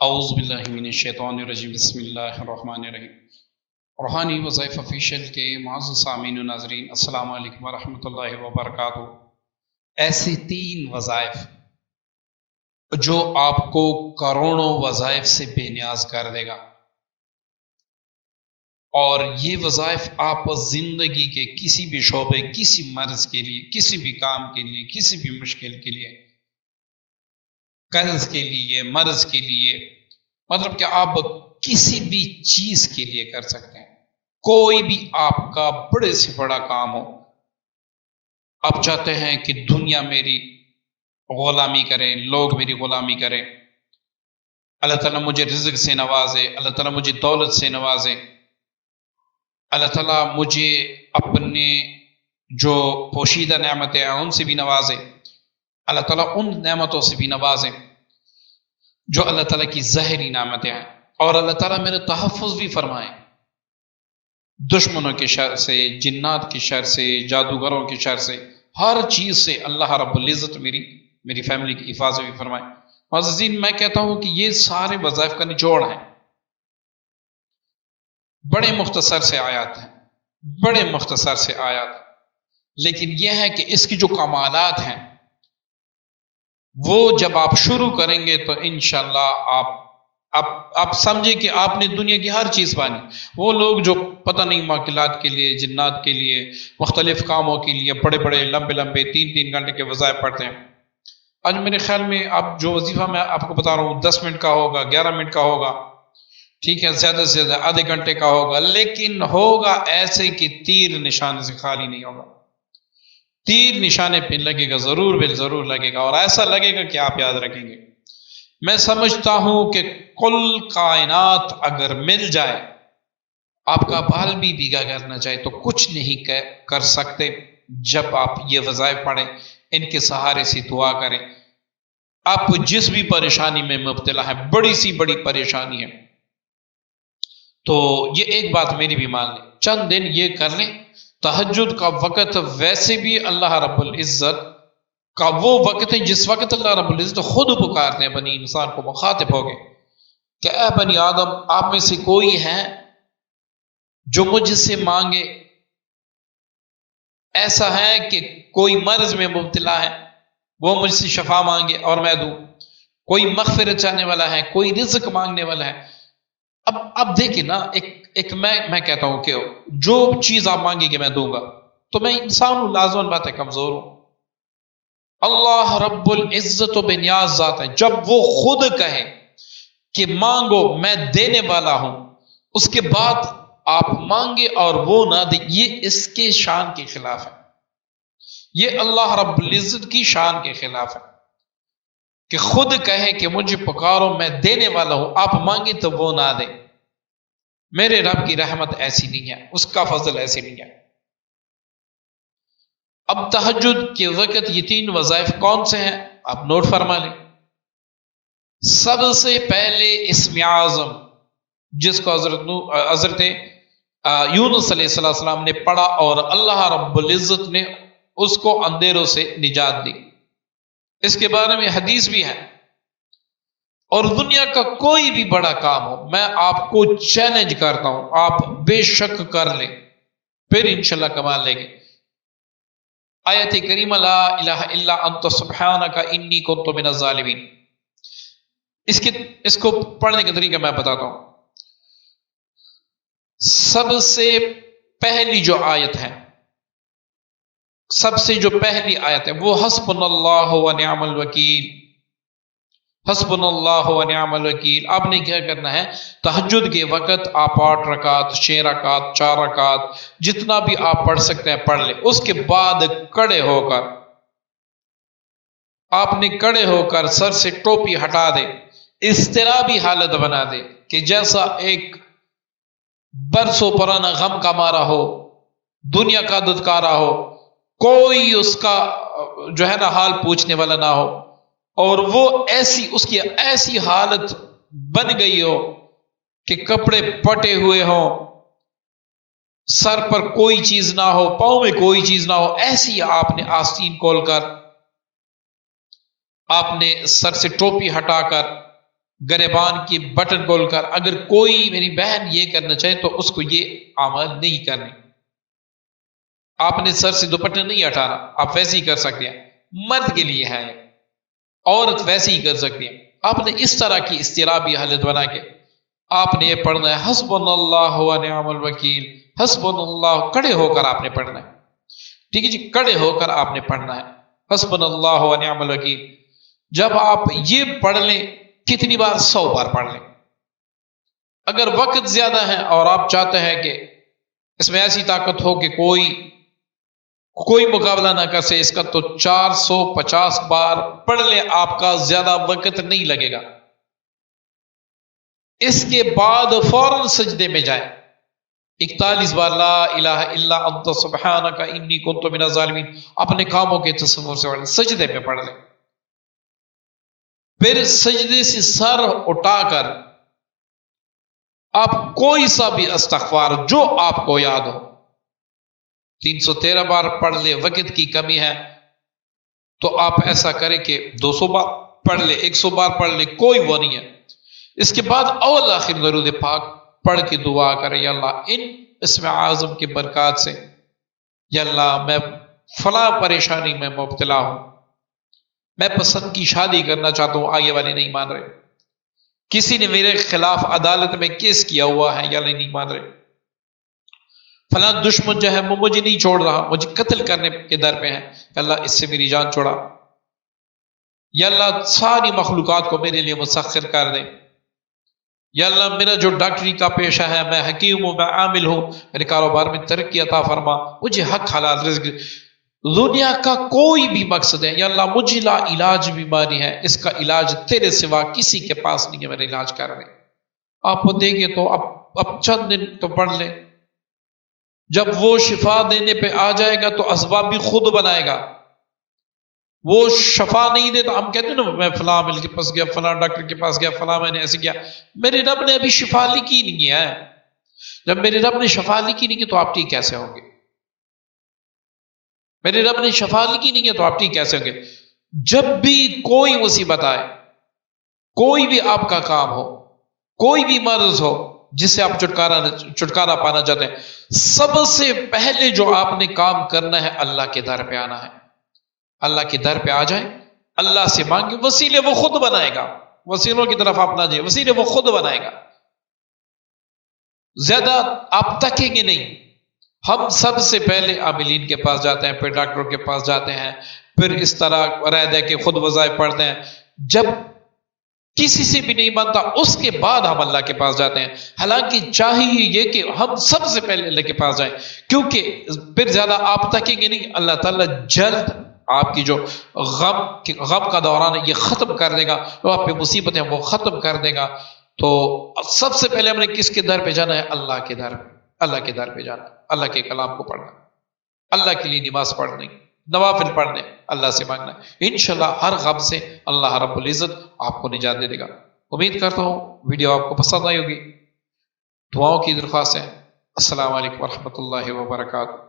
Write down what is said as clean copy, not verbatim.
اعوذ باللہ من الشیطان الرجیم، بسم اللہ الرحمن الرحیم۔ روحانی وظائف آفیشیل کے معزز سامعین و ناظرین، السلام علیکم ورحمۃ اللہ وبرکاتہ۔ ایسے تین وظائف جو آپ کو کروڑوں وظائف سے بے نیاز کر دے گا، اور یہ وظائف آپ زندگی کے کسی بھی شعبے، کسی مرض کے لیے، کسی بھی کام کے لیے، کسی بھی مشکل کے لیے، قرض کے لیے، مرض کے لیے، مطلب کہ آپ کسی بھی چیز کے لیے کر سکتے ہیں۔ کوئی بھی آپ کا بڑے سے بڑا کام ہو، آپ چاہتے ہیں کہ دنیا میری غلامی کرے، لوگ میری غلامی کریں، اللہ تعالیٰ مجھے رزق سے نوازے، اللہ تعالیٰ مجھے دولت سے نوازے، اللہ تعالیٰ مجھے اپنے جو پوشیدہ نعمتیں ہیں ان سے بھی نوازے، اللہ تعالیٰ ان نعمتوں سے بھی نوازے جو اللہ تعالیٰ کی ظاہری نعمتیں ہیں، اور اللہ تعالیٰ میرے تحفظ بھی فرمائے دشمنوں کے شر سے، جنات کے شر سے، جادوگروں کے شر سے، ہر چیز سے اللہ رب العزت میری فیملی کی حفاظت بھی فرمائے۔ معززین، میں کہتا ہوں کہ یہ سارے وظائف کا نچوڑ ہیں، بڑے مختصر سے آیات ہیں، بڑے مختصر سے آیات، لیکن یہ ہے کہ اس کی جو کمالات ہیں وہ جب آپ شروع کریں گے تو انشاءاللہ آپ سمجھے کہ آپ نے دنیا کی ہر چیز پانی۔ وہ لوگ جو پتہ نہیں معقلات کے لیے، جنات کے لیے، مختلف کاموں کے لیے بڑے بڑے لمبے لمبے 3 گھنٹے کے وظائف پڑھتے ہیں، آج میرے خیال میں اب جو وظیفہ میں آپ کو بتا رہا ہوں 10 منٹ کا ہوگا، 11 منٹ کا ہوگا، ٹھیک ہے، زیادہ سے زیادہ آدھے گھنٹے کا ہوگا، لیکن ہوگا ایسے کہ تیر نشانے سے خالی نہیں ہوگا۔ تیر نشانے پہ لگے گا، ضرور ضرور لگے گا، اور ایسا لگے گا کہ آپ یاد رکھیں گے۔ میں سمجھتا ہوں کہ کل کائنات اگر مل جائے، آپ کا بال بھی بھیگا کرنا چاہے تو کچھ نہیں کر سکتے جب آپ یہ وظائف پڑھیں، ان کے سہارے سے دعا کریں۔ آپ جس بھی پریشانی میں مبتلا ہے، بڑی سی بڑی پریشانی ہے، تو یہ ایک بات میری بھی مان لیں، چند دن یہ کر لیں۔ تہجد کا وقت ویسے بھی اللہ رب العزت کا وہ وقت ہے جس وقت اللہ رب العزت خود پکارتے ہیں بنی انسان کو، مخاطب ہو گئے کہ اے بنی آدم، آپ میں سے کوئی ہے جو مجھ سے مانگے؟ ایسا ہے کہ کوئی مرض میں مبتلا ہے، وہ مجھ سے شفا مانگے اور میں دوں؟ کوئی مغفرت چاہنے والا ہے، کوئی رزق مانگنے والا ہے؟ اب دیکھیں نا، ایک میں کہتا ہوں کہ جو چیز آپ مانگے کہ میں دوں گا، تو میں انسان ہوں، لازم بات ہے، کمزور ہوں۔ اللہ رب العزت و بے نیاز ذات ہے، جب وہ خود کہے کہ مانگو میں دینے والا ہوں، اس کے بعد آپ مانگے اور وہ نہ دے، یہ اس کے شان کے خلاف ہے، یہ اللہ رب العزت کی شان کے خلاف ہے کہ خود کہے کہ مجھے پکارو میں دینے والا ہوں، آپ مانگے تو وہ نہ دے۔ میرے رب کی رحمت ایسی نہیں ہے، اس کا فضل ایسی نہیں ہے۔ اب تہجد کے وقت یہ 3 وظائف کون سے ہیں؟ آپ نوٹ فرما لیں۔ سب سے پہلے اسم اعظم، جس کو حضرت یونس علیہ السلام نے پڑھا اور اللہ رب العزت نے اس کو اندھیروں سے نجات دی، اس کے بارے میں حدیث بھی ہے۔ اور دنیا کا کوئی بھی بڑا کام ہو، میں آپ کو چیلنج کرتا ہوں، آپ بے شک کر لیں، پھر انشاءاللہ کمال لیں گے۔ آیت کریمہ لا الہ الا انت سبحانک انی کنت من الظالمین، اس کو پڑھنے کا طریقہ میں بتاتا ہوں۔ سب سے پہلی جو آیت ہے، سب سے جو پہلی آیت ہے وہ حسبنا اللہ و نعم الوکیل، حسبنا اللہ و نعم الوکیل۔ آپ نے کیا کرنا ہے؟ تہجد کے وقت آپ 8 رکعت، 6 رکعت، 4 رکعت، جتنا بھی آپ پڑھ سکتے ہیں پڑھ لیں۔ اس کے بعد کھڑے ہو کر آپ نے کھڑے ہو کر سر سے ٹوپی ہٹا دے، اضطرابی حالت بنا دے کہ جیسا ایک برسوں پرانا غم کا مارا ہو، دنیا کا دھتکارا ہو، کوئی اس کا جو ہے نا حال پوچھنے والا نہ ہو، اور وہ اس کی ایسی حالت بن گئی ہو کہ کپڑے پٹے ہوئے ہوں، سر پر کوئی چیز نہ ہو، پاؤں میں کوئی چیز نہ ہو، ایسی آپ نے آستین کھول کر، آپ نے سر سے ٹوپی ہٹا کر گریبان کی بٹن کھول کر اگر کوئی میری بہن یہ کرنا چاہے تو اس کو یہ عمل نہیں کرنی. آپ نے سر سے دوپٹہ نہیں ہٹانا، آپ ویسے ہی کر سکتے ہیں. مرد کے لیے ہے، عورت ویسے ہی کر سکتی ہے. آپ نے اس طرح کی اضطرابی حالت بنا کے آپ نے یہ پڑھنا ہے حسبنا اللہ و نعم الوکیل، حسبنا اللہ، کڑے ہو کر آپ نے پڑھنا ہے. ٹھیک ہے جی، کڑے ہو کر آپ نے پڑھنا ہے حسبنا اللہ و نعم الوکیل. جب آپ یہ پڑھ لیں، کتنی بار؟ 100 بار پڑھ لیں. اگر وقت زیادہ ہے اور آپ چاہتے ہیں کہ اس میں ایسی طاقت ہو کہ کوئی مقابلہ نہ کر سکے اس کا، تو 450 بار پڑھ لیں، آپ کا زیادہ وقت نہیں لگے گا. اس کے بعد فوراً سجدے میں جائیں، 41 بار لا الہ الا انت سبحانک انی کنت من الظالمین اپنے کاموں کے تصور سے پڑھ لیں، سجدے میں پڑھ لیں. پھر سجدے سے سر اٹھا کر آپ کوئی سا بھی استغفار جو آپ کو یاد ہو 313 بار پڑھ لے. وقت کی کمی ہے تو آپ ایسا کریں کہ 200 بار پڑھ لے، 100 بار پڑھ لے، کوئی وہ نہیں ہے. اس کے بعد اول آخر درود پاک پڑھ کے دعا کریں، یا اللہ ان اسم اعظم کی برکات سے، یا اللہ میں فلاں پریشانی میں مبتلا ہوں، میں پسند کی شادی کرنا چاہتا ہوں، آگے والے نہیں مان رہے، کسی نے میرے خلاف عدالت میں کیس کیا ہوا ہے، یا اللہ نہیں مان رہے، فلاں دشمن جو ہے وہ مجھے نہیں چھوڑ رہا، مجھے قتل کرنے کے در پہ ہے، کہ اللہ اس سے میری جان چھوڑا. یا اللہ ساری مخلوقات کو میرے لیے مسخر کر دے. یا اللہ میرا جو ڈاکٹری کا پیشہ ہے، میں حکیم ہوں، میں عامل ہوں، میرے کاروبار میں ترقی عطا فرما، مجھے حق حلال رزق. دنیا کا کوئی بھی مقصد ہے، یا اللہ مجھے لا علاج بیماری ہے، اس کا علاج تیرے سوا کسی کے پاس نہیں ہے، میرا علاج کر رہے. آپ کو دیں گے تو اب چند دن تو پڑھ لیں، جب وہ شفا دینے پہ آ جائے گا تو اسباب بھی خود بنائے گا. وہ شفا نہیں دے تو ہم کہتے ہیں نا میں فلاں مل کے پاس گیا، فلاں ڈاکٹر کے پاس گیا، فلاں میں نے ایسے کیا. میرے رب نے ابھی شفا لکھی نہیں ہے. جب میرے رب نے شفا لکھی نہیں ہے تو آپ ٹھیک کیسے ہوں گے؟ میرے رب نے شفا لکھی نہیں ہے تو آپ ٹھیک کیسے ہوں گے؟ جب بھی کوئی مصیبت آئے، کوئی بھی آپ کا کام ہو، کوئی بھی مرض ہو جس سے آپ چھٹکارا پانا چاہتے ہیں، سب سے پہلے جو آپ نے کام کرنا ہے اللہ کے در پہ آنا ہے. اللہ کے در پہ آ جائیں، اللہ سے مانگے، وسیلے وہ خود بنائے گا. وسیلوں کی طرف آپ نہ جائیں، وسیلے وہ خود بنائے گا. زیادہ آپ تکیں گے نہیں. ہم سب سے پہلے عاملین کے پاس جاتے ہیں، پھر ڈاکٹروں کے پاس جاتے ہیں، پھر اس طرح رہ دے کے خود وظائف پڑھتے ہیں. جب کسی سے بھی نہیں بنتا اس کے بعد ہم اللہ کے پاس جاتے ہیں. حالانکہ چاہیے یہ کہ ہم سب سے پہلے اللہ کے پاس جائیں، کیونکہ پھر زیادہ آپ تکیں گے نہیں، اللہ تعالیٰ جلد آپ کی جو غم کا دوران ہے یہ ختم کر دے گا، جو آپ پہ مصیبتیں وہ ختم کر دے گا. تو سب سے پہلے ہم نے کس کے در پہ جانا ہے؟ اللہ کے در پہ. اللہ کے در پہ جانا، اللہ کے کلام کو پڑھنا، اللہ کے لیے نماز پڑھنی، نوافل پڑھنے، اللہ سے مانگنا. انشاءاللہ ہر غم سے اللہ رب العزت آپ کو نجات دے دے گا. امید کرتا ہوں ویڈیو آپ کو پسند آئی ہوگی. دعاؤں کی درخواست ہے. السلام علیکم ورحمۃ اللہ وبرکاتہ.